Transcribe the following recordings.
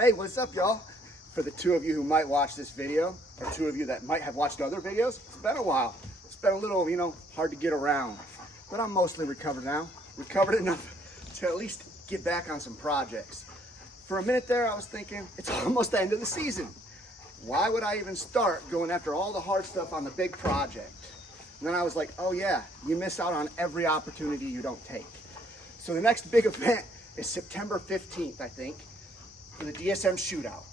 Hey, what's up, y'all? For the two of you who might watch this video, or two of you that might have watched other videos, it's been a while. It's been a little, hard to get around. But I'm mostly recovered now. Recovered enough to at least get back on some projects. For a minute there, I was thinking, it's almost the end of the season. Why would I even start going after all the hard stuff on the big project? And then I was like, oh yeah, you miss out on every opportunity you don't take. So the next big event is September 15th, I think, for the DSM shootout.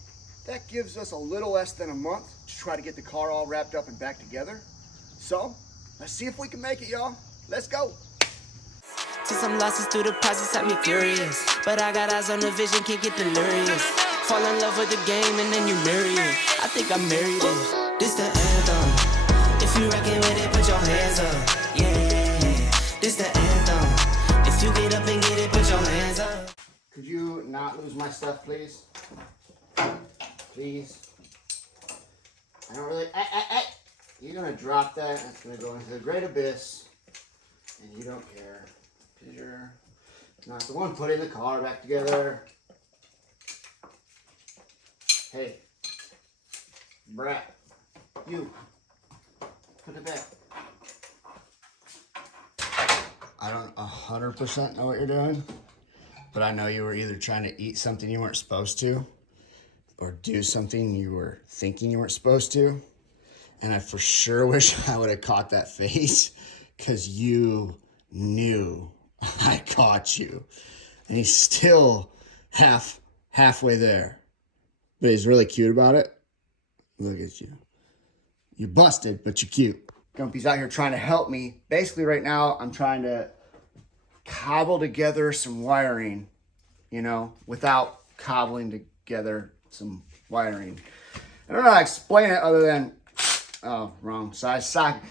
That gives us a little less than a month to try to get the car all wrapped up and back together. So let's see if we can make it, y'all. Let's go. Took some losses through the process, had me furious. But I got eyes on the vision, can't get delirious. Fall in love with the game and then you marry it. I think I married it. This the anthem. If you rockin' with it, put your hands up. Yeah, this the anthem. If you get up and get it, put your hands up. Could you not lose my stuff, please? Please. I don't really. You're gonna drop that. That's gonna go into the great abyss, and you don't care because you're not the one putting the car back together. Hey, brat, you put it back. I don't 100% know what you're doing, but I know you were either trying to eat something you weren't supposed to, or do something you were thinking you weren't supposed to. And I for sure wish I would have caught that face, because you knew I caught you. And he's still halfway there. But he's really cute about it. Look at you. You're busted, but you're cute. Gumpy's out here trying to help me. Basically right now, I'm trying to cobble together some wiring, without cobbling together some wiring. I don't know how to explain it other than, oh, wrong size socket.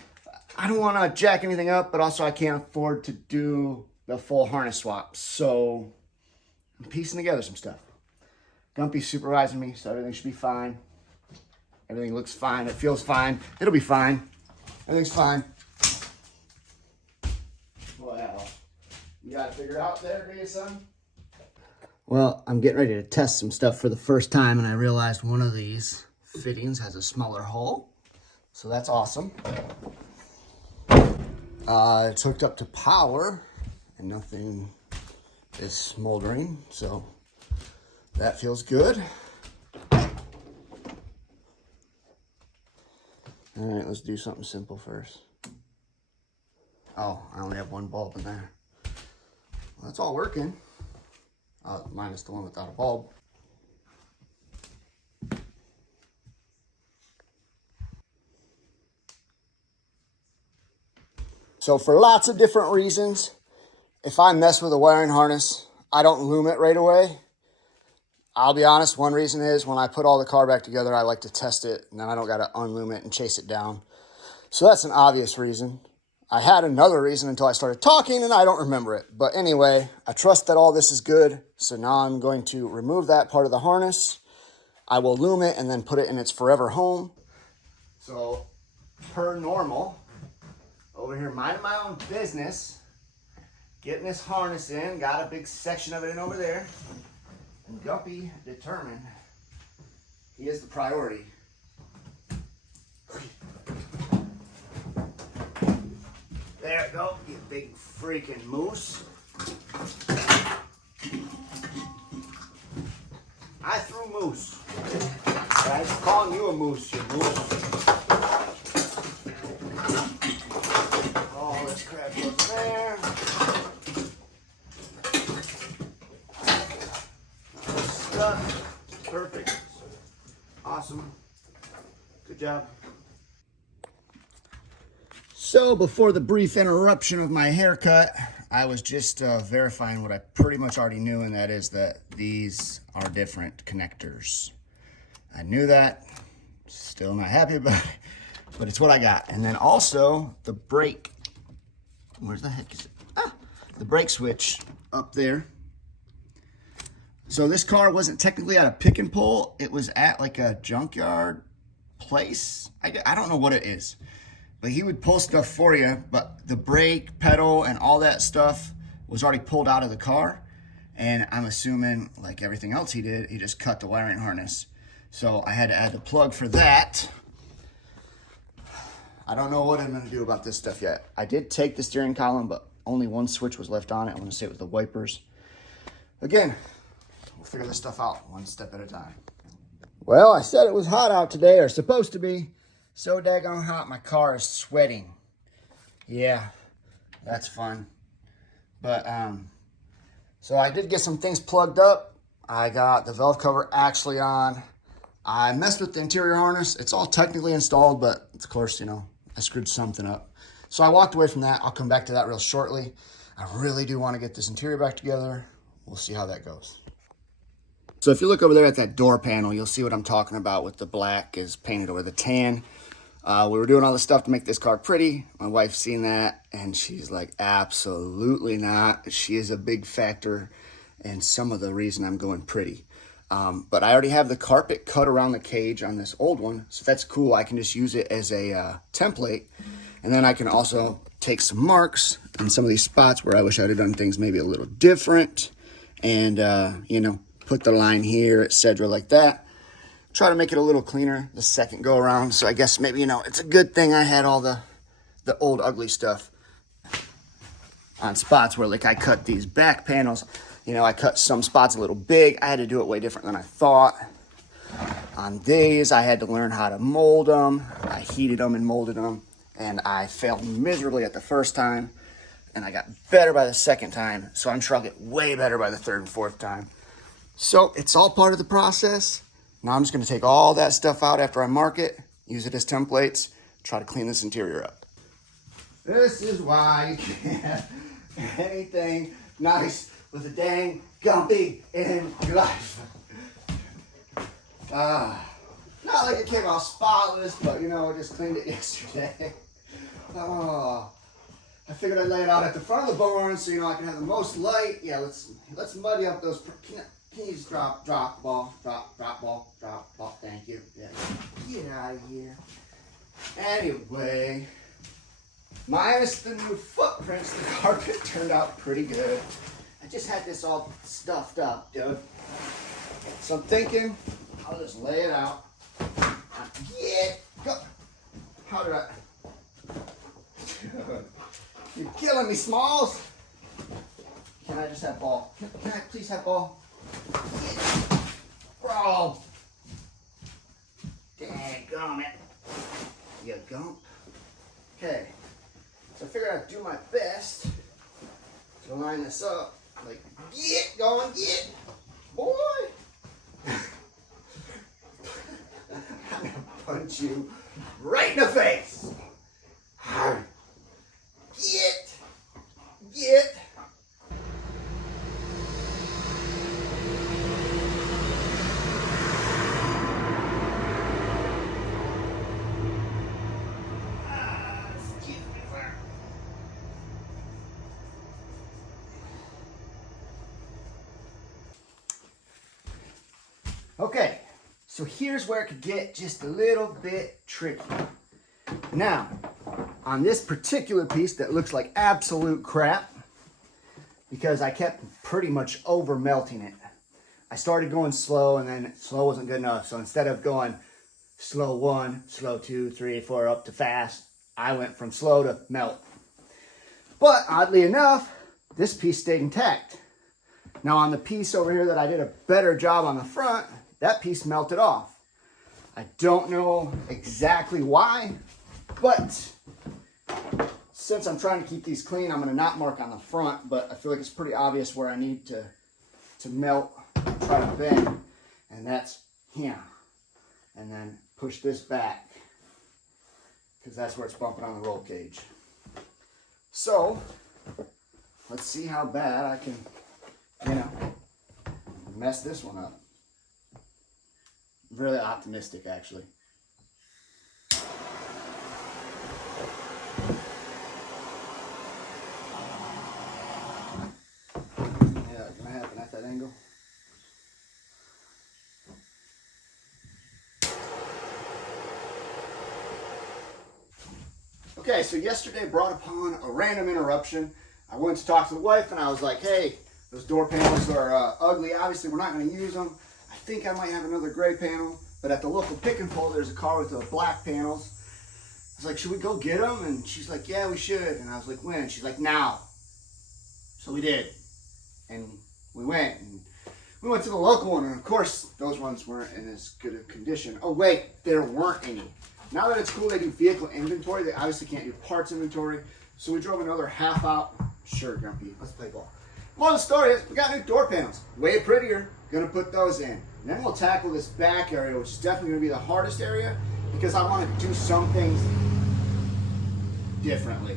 I don't want to jack anything up, but also I can't afford to do the full harness swap. So I'm piecing together some stuff. Gumpy's supervising me, so everything should be fine. Everything looks fine. It feels fine. It'll be fine. Everything's fine. Well, you got it figured out there, do you, son? Well, I'm getting ready to test some stuff for the first time, and I realized one of these fittings has a smaller hole. So that's awesome. It's hooked up to power, and nothing is smoldering, so that feels good. All right, let's do something simple first. Oh, I only have one bulb in there. Well, that's all working. Minus the one without a bulb. So for lots of different reasons, if I mess with a wiring harness, I don't loom it right away. I'll be honest, one reason is when I put all the car back together, I like to test it, and then I don't got to unloom it and chase it down. So that's an obvious reason. I had another reason until I started talking, and I don't remember it. But anyway, I trust that all this is good. So now I'm going to remove that part of the harness. I will loom it and then put it in its forever home. So per normal, over here minding my own business, getting this harness in, got a big section of it in over there. And Gumpy determined he is the priority. There we go, you big freaking moose. I threw moose. But I was calling you a moose, you moose. All this crap goes there. Stuff. Perfect. Awesome. Good job. So before the brief interruption of my haircut, I was just verifying what I pretty much already knew, and that is that these are different connectors. I knew that, still not happy about it, but it's what I got. And then also the brake, where's the heck is it? The brake switch up there. So this car wasn't technically at a pick and pull, it was at like a junkyard place. I don't know what it is. But he would pull stuff for you, but the brake pedal and all that stuff was already pulled out of the car. And I'm assuming, like everything else he did, he just cut the wiring harness. So I had to add the plug for that. I don't know what I'm gonna do about this stuff yet. I did take the steering column, but only one switch was left on it. I want to say it was the wipers. Again, we'll figure this stuff out one step at a time. Well, I said it was hot out today, or supposed to be. So daggone hot, my car is sweating. Yeah, that's fun. But, so I did get some things plugged up. I got the valve cover actually on. I messed with the interior harness. It's all technically installed, but of course, you know, I screwed something up. So I walked away from that. I'll come back to that real shortly. I really do want to get this interior back together. We'll see how that goes. So if you look over there at that door panel, you'll see what I'm talking about with the black is painted over the tan. We were doing all this stuff to make this car pretty. My wife's seen that, and she's like, absolutely not. She is a big factor in some of the reason I'm going pretty. But I already have the carpet cut around the cage on this old one, so that's cool. I can just use it as a template, and then I can also take some marks in some of these spots where I wish I'd have done things maybe a little different, and, you know, put the line here, etc. like that. Try to make it a little cleaner the second go around. So I guess maybe, you know, it's a good thing I had all the old ugly stuff on spots where, like, I cut these back panels. You know, I cut some spots a little big. I had to do it way different than I thought. On these, I had to learn how to mold them. I heated them and molded them, and I failed miserably at the first time, and I got better by the second time. So I'm sure I'll get way better by the third and fourth time. So it's all part of the process. Now I'm just going to take all that stuff out after I mark it, use it as templates, try to clean this interior up. This is why you can't have anything nice with a dang gumpy in your life. Not like it came out spotless, but you know, I just cleaned it yesterday. Oh, I figured I'd lay it out at the front of the barn so you know I can have the most light. Yeah, let's muddy up those. Can you just drop ball, drop ball. Thank you. Yeah. Get out of here. Anyway, minus the new footprints, the carpet turned out pretty good. I just had this all stuffed up, dude. So I'm thinking I'll just lay it out. Yeah, go. How did I? You're killing me, Smalls. Can I just have ball? Can I please have ball? Bro. Daggum it. You gump. Okay. So I figured I'd do my best to line this up. Like, get going, get. Boy. I'm gonna punch you right in the face. Get. Okay, so here's where it could get just a little bit tricky. Now, on this particular piece that looks like absolute crap, because I kept pretty much over melting it. I started going slow, and then slow wasn't good enough. So instead of going slow 1, slow 2, 3, 4 up to fast, I went from slow to melt. But oddly enough, this piece stayed intact. Now on the piece over here that I did a better job on the front, that piece melted off. I don't know exactly why, but since I'm trying to keep these clean, I'm going to not mark on the front, but I feel like it's pretty obvious where I need to melt, try to bend, and that's here. And then push this back, because that's where it's bumping on the roll cage. So, let's see how bad I can, you know, mess this one up. Really optimistic, actually. Yeah, it's gonna happen at that angle. Okay, so yesterday brought upon a random interruption. I went to talk to the wife and I was like, hey, Those door panels are ugly. Obviously, we're not going to use them. I think I might have another gray panel, but at the local pick and pull, there's a car with black panels. I was like, should we go get them? And she's like, yeah, we should. And I was like, when? She's like, now. So we did. And we went. And we went to the local one. And of course, those ones weren't in as good a condition. Oh, wait, there weren't any. Now that it's cool, they do vehicle inventory. They obviously can't do parts inventory. So we drove another half out. Sure, Grumpy, let's play ball. Well, the story is, we got new door panels. Way prettier. Gonna put those in. And then we'll tackle this back area, which is definitely gonna be the hardest area, because I want to do some things differently.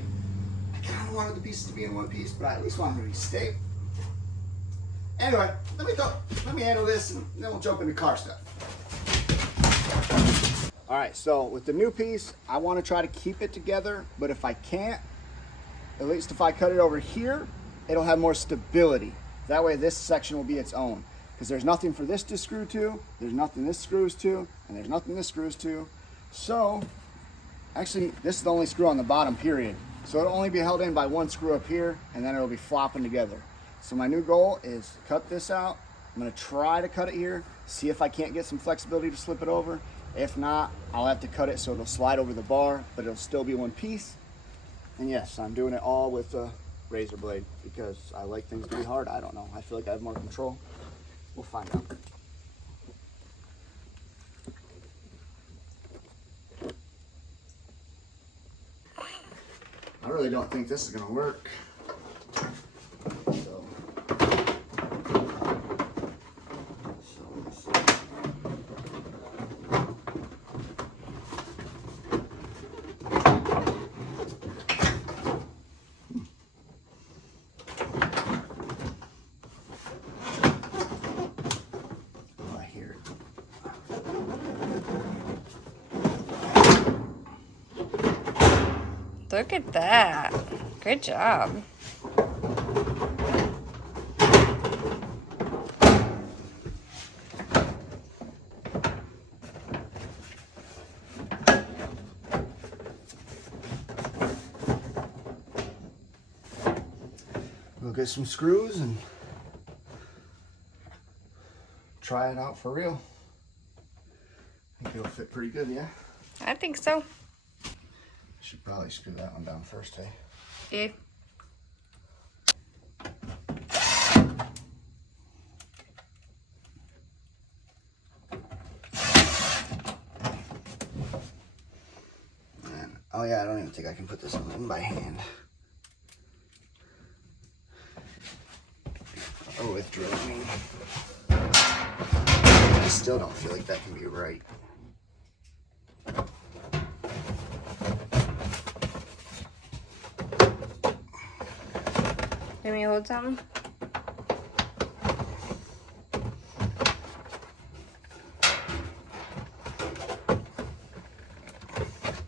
I kind of wanted the pieces to be in one piece, but I at least want them to be stable. Anyway, let me handle this, and then we'll jump into car stuff. All right, so with the new piece, I want to try to keep it together, but if I can't, at least if I cut it over here, it'll have more stability. That way this section will be its own, because there's nothing for this to screw to, there's nothing this screws to, and there's nothing this screws to. So, actually, this is the only screw on the bottom, period. So it'll only be held in by one screw up here, and then it'll be flopping together. So my new goal is cut this out. I'm gonna try to cut it here, see if I can't get some flexibility to slip it over. If not, I'll have to cut it so it'll slide over the bar, but it'll still be one piece. And yes, I'm doing it all with a razor blade because I like things to be hard. I don't know, I feel like I have more control. We'll find out. I really don't think this is gonna work. So let's see. Oh, I hear it. Look at that. Good job. We'll get some screws and try it out for real. I think it'll fit pretty good, yeah? I think so. Should probably screw that one down first, hey? Yeah. And, oh yeah, I don't even think I can put this one in by hand. Or with drilling. I still don't feel like that can be right. Let me hold something.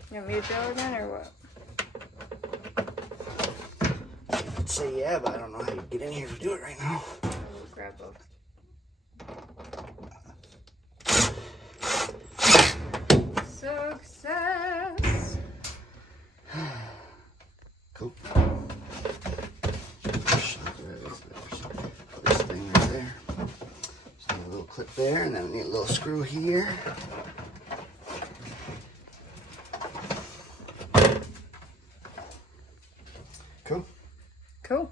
You want me to drill again or what? I'd say yeah, but I don't know how you get in here to do it right now. I'll grab both. Success! Cool. Put this thing right there. Just need a little clip there, and then we need a little screw here. Cool. Cool.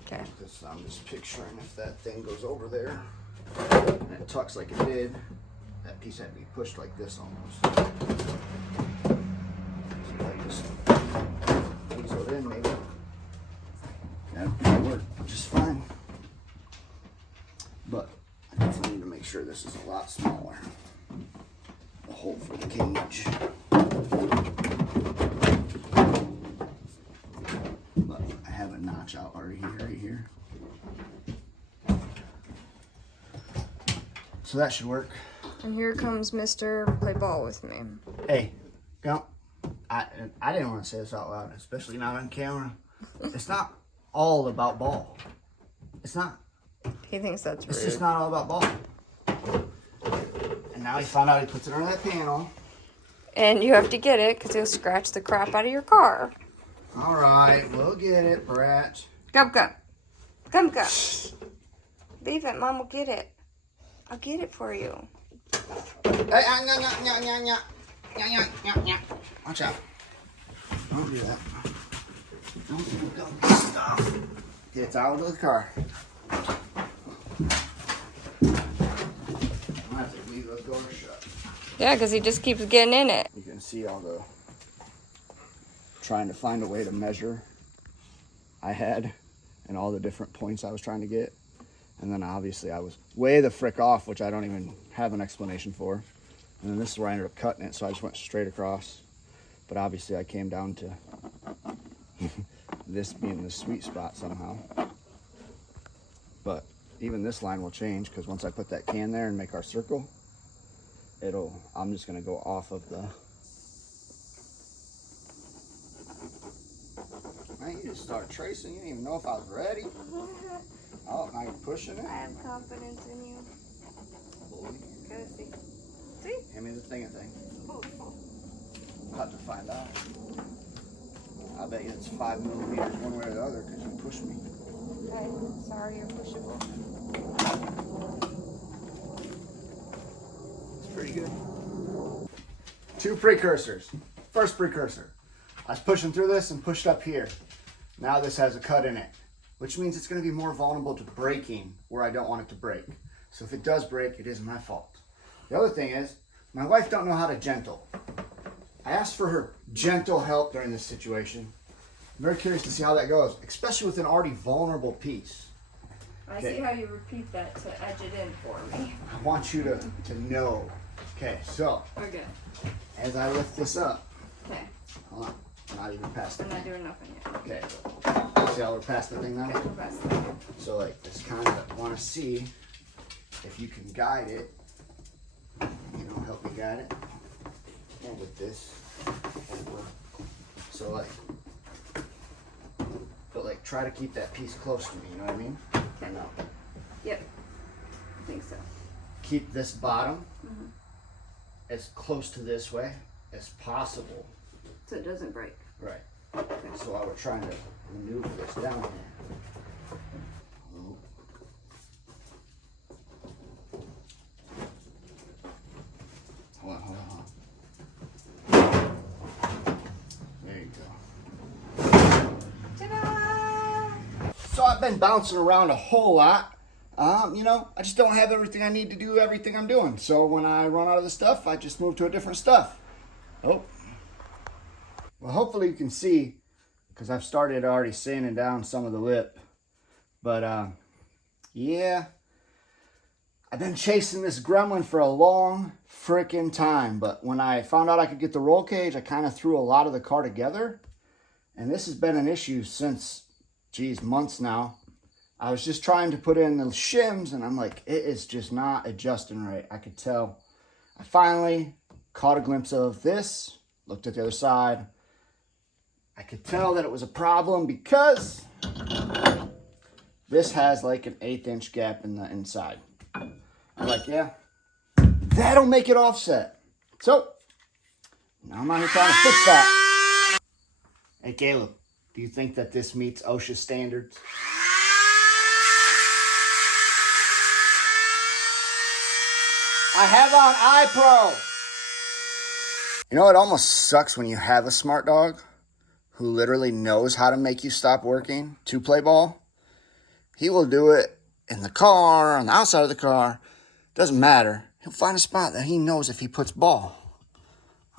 Okay. This, I'm just picturing if that thing goes over there and it tucks like it did, that piece had to be pushed like this almost. So if I just ease it in, maybe that'll work just fine. But I definitely need to make sure this is a lot smaller. The hole for the cage. But I have a notch out already right here. So that should work. And here comes Mr. Play Ball with me. Hey, go. I didn't want to say this out loud, especially not on camera. It's not all about ball. It's not. He thinks that's rude. It's just not all about ball. And now he found out he puts it on that panel. And you have to get it because he'll scratch the crap out of your car. All right, we'll get it, Brat. Come. Leave it. Mom will get it. I'll get it for you. Hey, watch out. Don't do that. Don't do gunky stuff. It's out of the car. I might have to leave those doors shut. Yeah, because he just keeps getting in it. You can see all the trying to find a way to measure I had and all the different points I was trying to get. And then obviously I was way the frick off, which I don't even have an explanation for. And then this is where I ended up cutting it, so I just went straight across. But obviously I came down to this being the sweet spot somehow. But even this line will change, because once I put that can there and make our circle, I'm just gonna go off of the. Man, you just started tracing, you didn't even know if I was ready. Oh, now you're pushing it? I have confidence in you. Boy. Go see. See? Hand me the thing. Oh. We'll have to find out. I bet you it's 5 millimeters one way or the other because you pushed me. Okay. Sorry, you're pushable. It's pretty good. 2 precursors. First precursor. I was pushing through this and pushed up here. Now this has a cut in it, which means it's going to be more vulnerable to breaking where I don't want it to break. So if it does break, it is my fault. The other thing is, my wife don't know how to gentle. I asked for her gentle help during this situation. I'm very curious to see how that goes, especially with an already vulnerable piece. I see how you repeat that to edge it in for me. I want you to know. Okay, so Okay. as I lift this up, Okay. hold on, I'm not even past the I'm not thing. doing nothing yet. Okay, see how we're past the thing now? Okay, we're past that. So like, just kind of want to see if you can guide it. You know, help me guide it. And with this, so like, but like, try to keep that piece close to me. You know what I mean? Okay. No. Yep. I think so. Keep this bottom as close to this way as possible. So it doesn't break. Right. So while we're trying to maneuver this down here. Oh. Hold on. There you go. Ta-da! So I've been bouncing around a whole lot. You know, I just don't have everything I need to do everything I'm doing. So when I run out of the stuff, I just move to a different stuff. Oh. Well, hopefully you can see, because I've started already sanding down some of the lip. But, yeah. I've been chasing this gremlin for a long freaking time. But when I found out I could get the roll cage, I kind of threw a lot of the car together. And this has been an issue since, geez, months now. I was just trying to put in the shims, and I'm like, it is just not adjusting right. I could tell. I finally caught a glimpse of this, looked at the other side. I could tell that it was a problem because this has like an 1/8 inch gap in the inside. I'm like, yeah, that'll make it offset. So, now I'm out here trying to fix that. Hey, Caleb, do you think that this meets OSHA standards? I have on iPro. You know, it almost sucks when you have a smart dog who literally knows how to make you stop working to play ball. He will do it in the car, on the outside of the car. Doesn't matter. He'll find a spot that he knows if he puts ball.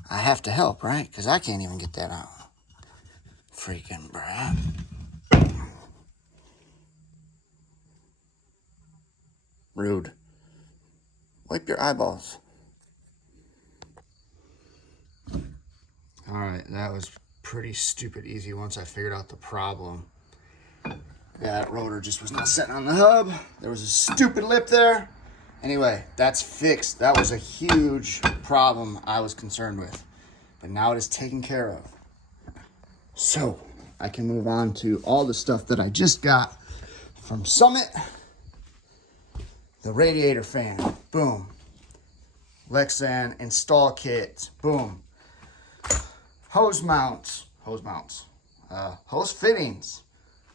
I have to help, right? Because I can't even get that out. Freaking brat. Rude. Wipe your eyeballs. All right, that was pretty stupid easy once I figured out the problem. That rotor just was not sitting on the hub. There was a stupid lip there. Anyway, that's fixed. That was a huge problem I was concerned with. But now it is taken care of. So, I can move on to all the stuff that I just got from Summit. The radiator fan, boom. Lexan install kit, boom. Hose fittings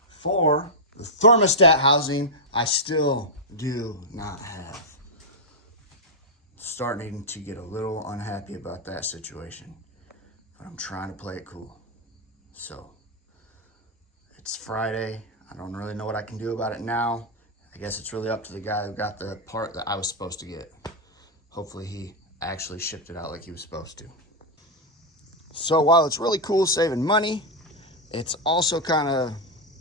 for The thermostat housing, I still do not have. Starting to get a little unhappy about that situation. But I'm trying to play it cool. So, it's Friday. I don't really know what I can do about it now. I guess it's really up to the guy who got the part that I was supposed to get. Hopefully he actually shipped it out like he was supposed to. So while it's really cool saving money, it's also kind of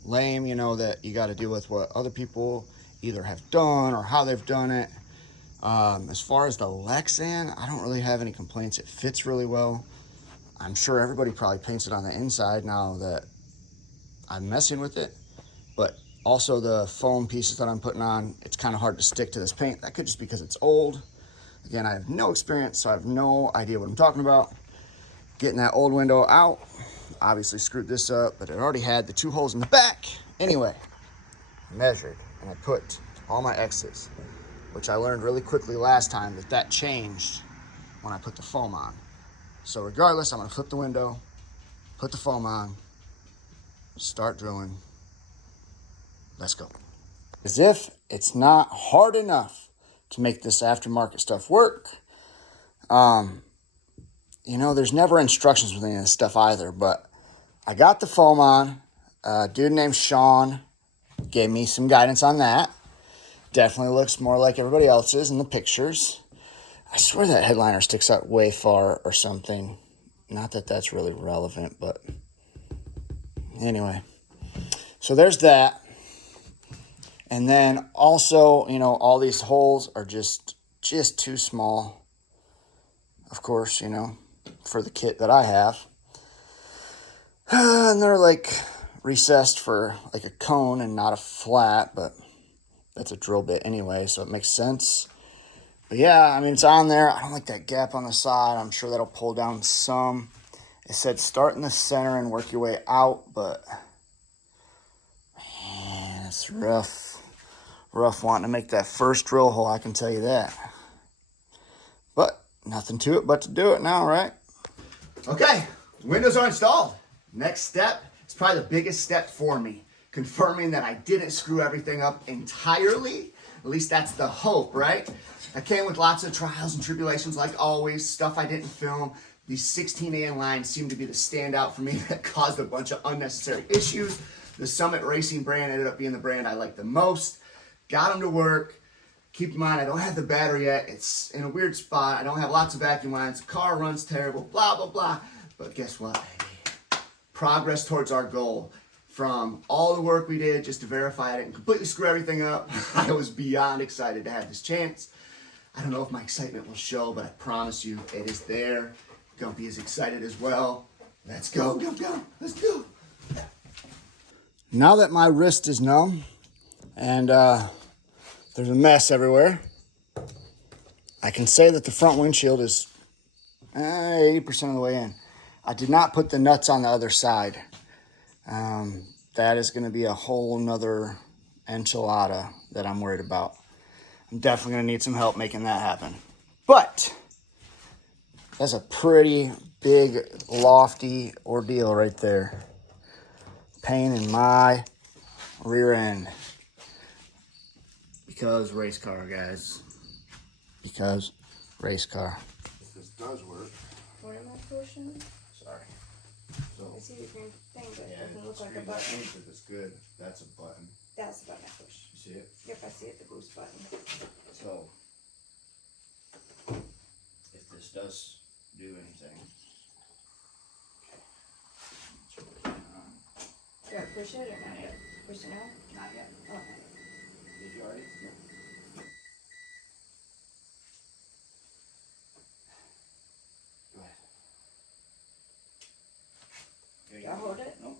lame, you know, that you got to deal with what other people either have done or how they've done it. As far as the Lexan, I don't really have any complaints. It fits really well. I'm sure everybody probably paints it on the inside now that I'm messing with it. But also the foam pieces that I'm putting on, it's kind of hard to stick to this paint. That could just be because it's old. Again, I have no experience, so I have no idea what I'm talking about. Getting that old window out, obviously screwed this up, but it already had the 2 holes in the back. Anyway, I measured and I put all my X's, which I learned really quickly last time that changed when I put the foam on. So regardless, I'm gonna flip the window, put the foam on, start drilling. Let's go. As if it's not hard enough to make this aftermarket stuff work. You know, there's never instructions with any of this stuff either, but I got the foam on. A dude named Sean gave me some guidance on that. Definitely looks more like everybody else's in the pictures. I swear that headliner sticks out way far or something. Not that that's really relevant, but anyway. So there's that. And then also, you know, all these holes are just too small. Of course, you know, for the kit that I have. And they're like recessed for like a cone and not a flat, but that's a drill bit anyway, so it makes sense. But yeah, I mean, it's on there. I don't like that gap on the side. I'm sure that'll pull down some. It said start in the center and work your way out, but man, it's rough. Rough wanting to make that first drill hole, I can tell you that. But nothing to it but to do it now, right? Okay, windows are installed. Next step, it's probably the biggest step for me. Confirming that I didn't screw everything up entirely. At least that's the hope, right? I came with lots of trials and tribulations like always, stuff I didn't film. These 16AN lines seem to be the standout for me that caused a bunch of unnecessary issues. The Summit Racing brand ended up being the brand I like the most. Got them to work. Keep in mind, I don't have the battery yet. It's in a weird spot. I don't have lots of vacuum lines. The car runs terrible, blah, blah, blah. But guess what, baby? Progress towards our goal. From all the work we did just to verify I didn't completely screw everything up, I was beyond excited to have this chance. I don't know if my excitement will show, but I promise you it is there. Gumpy is excited as well. Let's go, go, go. Let's go. Now that my wrist is numb and there's a mess everywhere, I can say that the front windshield is 80% of the way in. I did not put the nuts on the other side. That is going to be a whole nother enchilada that I'm worried about. I'm definitely going to need some help making that happen. But that's a pretty big, lofty ordeal right there. Pain in my rear end. Because race car, guys. Because race car. If this does work. What am I pushing? Sorry. So, I see the green thing, but yeah, it doesn't look like a screen button. change, but it's good. That's a button. That's the button I push. You see it? Yep, I see it, the boost button. So, if this does do anything, it's really on. Do I push it or not yet? Push it now? Not yet. Oh, not yet. Did you already? No. Go ahead. Okay, Do I hold it? Nope.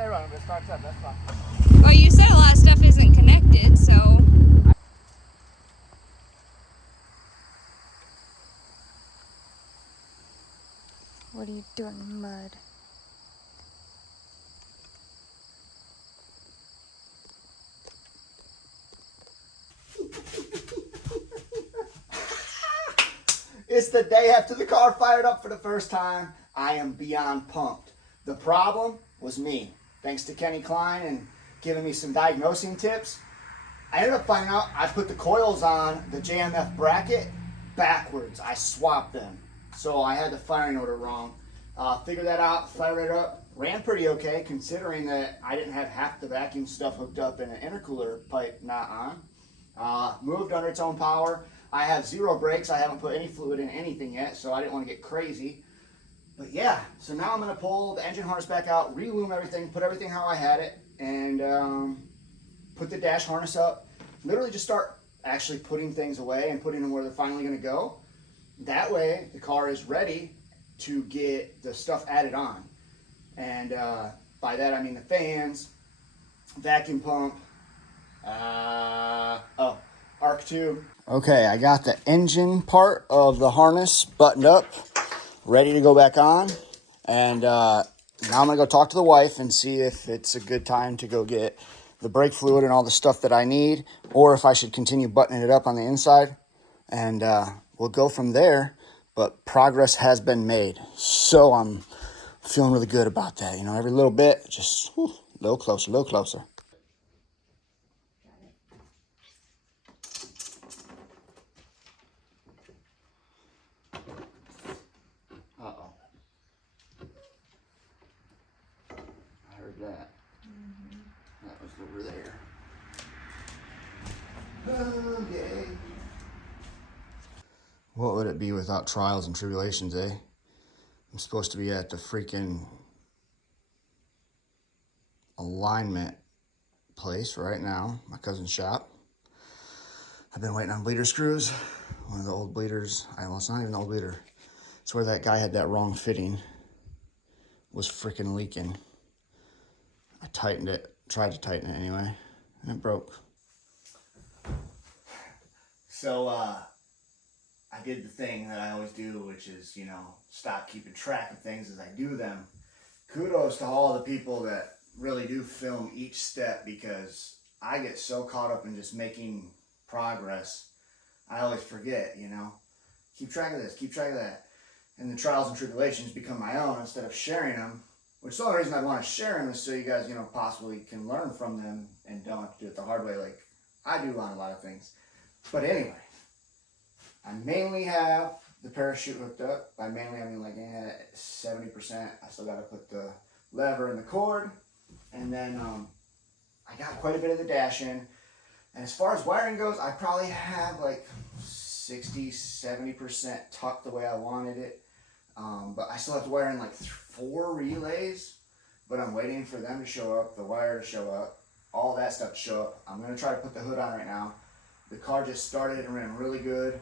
stay running, but it starts up, that's fine. Well, you said a lot of stuff isn't connected, so. What are you doing, mud? It's the day after the car fired up for the first time. I am beyond pumped. The problem was me. Thanks to Kenny Klein and giving me some diagnosing tips, I ended up finding out I put the coils on the JMF bracket backwards. I swapped them. So I had the firing order wrong. Figured that out, fired it up. Ran pretty okay considering that I didn't have half the vacuum stuff hooked up and an intercooler pipe not on. Moved under its own power. I have 0 brakes. I haven't put any fluid in anything yet, so I didn't want to get crazy. But yeah, so now I'm going to pull the engine harness back out, reloom everything, put everything how I had it, and put the dash harness up. Literally just start actually putting things away and putting them where they're finally going to go. That way, the car is ready to get the stuff added on. And by that, I mean the fans, vacuum pump, arc tube. Okay, I got the engine part of the harness buttoned up, ready to go back on. And now I'm gonna go talk to the wife and see if it's a good time to go get the brake fluid and all the stuff that I need, or if I should continue buttoning it up on the inside. And we'll go from there, but progress has been made. So I'm feeling really good about that. You know, every little bit, just a little closer, a little closer. Uh-oh. I heard that. That was over there. Okay. What would it be without trials and tribulations, eh? I'm supposed to be at the freaking alignment place right now, my cousin's shop. I've been waiting on bleeder screws. One of the old bleeders, well, it's not even an old bleeder. It's where that guy had that wrong fitting, was freaking leaking. I tightened it, tried to tighten it anyway, and it broke. So, I did the thing that I always do, which is, you know, stop keeping track of things as I do them. Kudos to all the people that really do film each step, because I get so caught up in just making progress, I always forget, you know. Keep track of this, keep track of that. And the trials and tribulations become my own instead of sharing them, which the only reason I want to share them is so you guys, you know, possibly can learn from them and don't have to do it the hard way like I do on a lot of things. But anyway, I mainly have the parachute hooked up. By mainly, I mean like 70%. I still got to put the lever and the cord. And then I got quite a bit of the dash in. And as far as wiring goes, I probably have like 60, 70% tucked the way I wanted it. But I still have to wire in like 4 relays. But I'm waiting for them to show up, the wire to show up, all that stuff to show up. I'm going to try to put the hood on right now. The car just started and ran really good.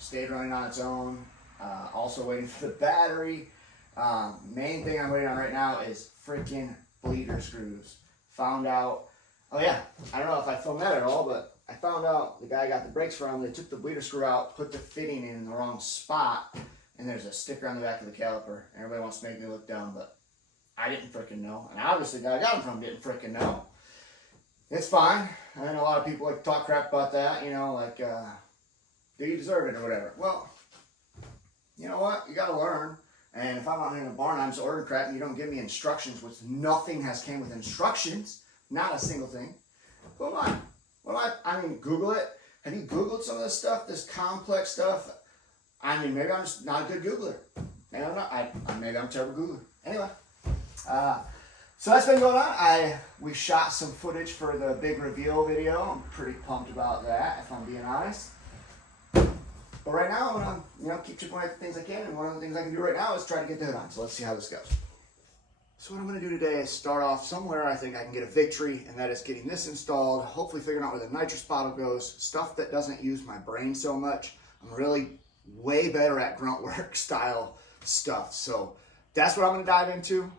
Stayed running on its own. Also waiting for the battery. Main thing I'm waiting on right now is freaking bleeder screws. Found out, oh yeah, I don't know if I filmed that at all, but I found out the guy I got the brakes from, they took the bleeder screw out, put the fitting in the wrong spot, and there's a sticker on the back of the caliper. Everybody wants to make me look dumb, but I didn't freaking know. And obviously the guy I got them from didn't freaking know. It's fine. I know a lot of people like to talk crap about that, you know, like, do you deserve it or whatever? Well, you know what? You got to learn. And if I'm out here in a barn, I'm just ordering crap and you don't give me instructions, which nothing has came with instructions, not a single thing. Who am I? I mean, Google it. Have you Googled some of this stuff, this complex stuff? I mean, maybe I'm just not a good Googler. Maybe I'm not. Maybe I'm a terrible Googler. Anyway, so that's been going on. We shot some footage for the big reveal video. I'm pretty pumped about that, if I'm being honest. But right now, I'm gonna, keep chipping away at the things I can, and one of the things I can do right now is try to get the hood on. So let's see how this goes. So what I'm gonna do today is start off somewhere I think I can get a victory, and that is getting this installed, hopefully figuring out where the nitrous bottle goes, stuff that doesn't use my brain so much. I'm really way better at grunt work style stuff. So that's what I'm gonna dive into.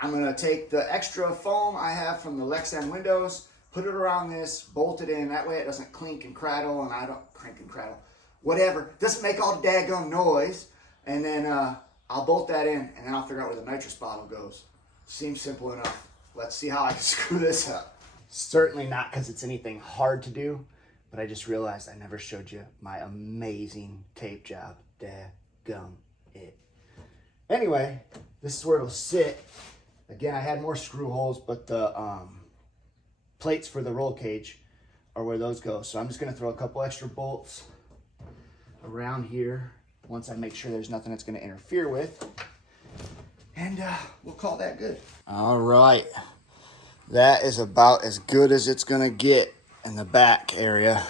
I'm gonna take the extra foam I have from the Rak'N'Stein windows, put it around this, bolt it in. That way it doesn't clink and crackle, and I don't crank and crackle. Whatever, doesn't make all the daggone noise. And then I'll bolt that in, and then I'll figure out where the nitrous bottle goes. Seems simple enough. Let's see how I can screw this up. Certainly not because it's anything hard to do, but I just realized I never showed you my amazing tape job. Daggum it. Anyway, this is where it'll sit. Again, I had more screw holes, but the plates for the roll cage are where those go. So I'm just gonna throw a couple extra bolts around here once I make sure there's nothing that's gonna interfere with. And we'll call that good. All right, that is about as good as it's gonna get in the back area.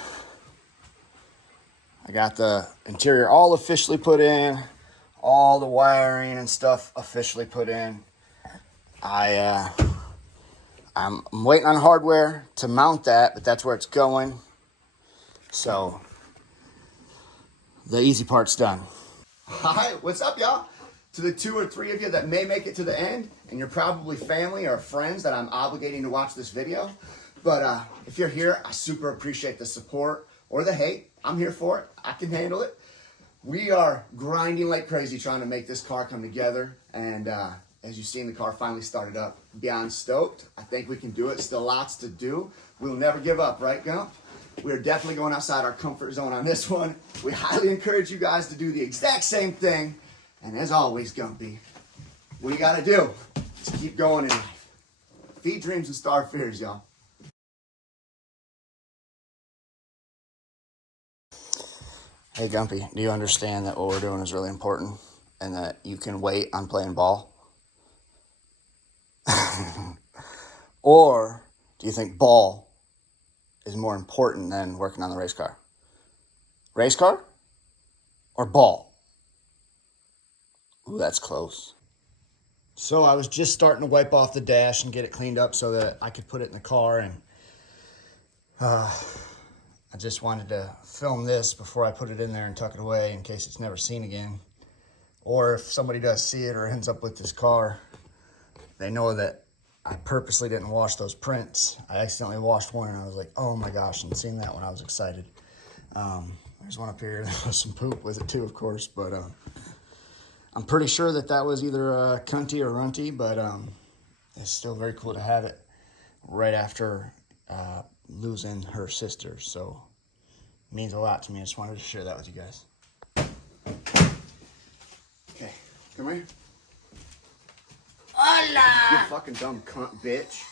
I got the interior all officially put in, all the wiring and stuff officially put in. I'm waiting on hardware to mount that, but that's where it's going. So the easy part's done. Hi, what's up, y'all? To the 2 or 3 of you that may make it to the end, and you're probably family or friends that I'm obligating to watch this video. But if you're here, I super appreciate the support or the hate. I'm here for it. I can handle it. We are grinding like crazy trying to make this car come together. And as you've seen, the car finally started up. Beyond stoked. I think we can do it. Still lots to do. We'll never give up, right, Gump? We're definitely going outside our comfort zone on this one. We highly encourage you guys to do the exact same thing. And as always, Gumpy, what you got to do is keep going in life. Feed dreams and starve fears, y'all. Hey, Gumpy, do you understand that what we're doing is really important and that you can wait on playing ball? Or do you think ball is more important than working on the race car? Race car or ball? Ooh, that's close. So I was just starting to wipe off the dash and get it cleaned up so that I could put it in the car, and I just wanted to film this before I put it in there and tuck it away in case it's never seen again. Or if somebody does see it or ends up with this car, they know that I purposely didn't wash those prints. I accidentally washed one and I was like, oh my gosh, and seeing that one I was excited. There's one up here, there was some poop with it too, of course, but I'm pretty sure that that was either a cunty or runty, but it's still very cool to have it right after losing her sister, so it means a lot to me. I just wanted to share that with you guys. Okay, come here. Hola! You fucking dumb cunt bitch.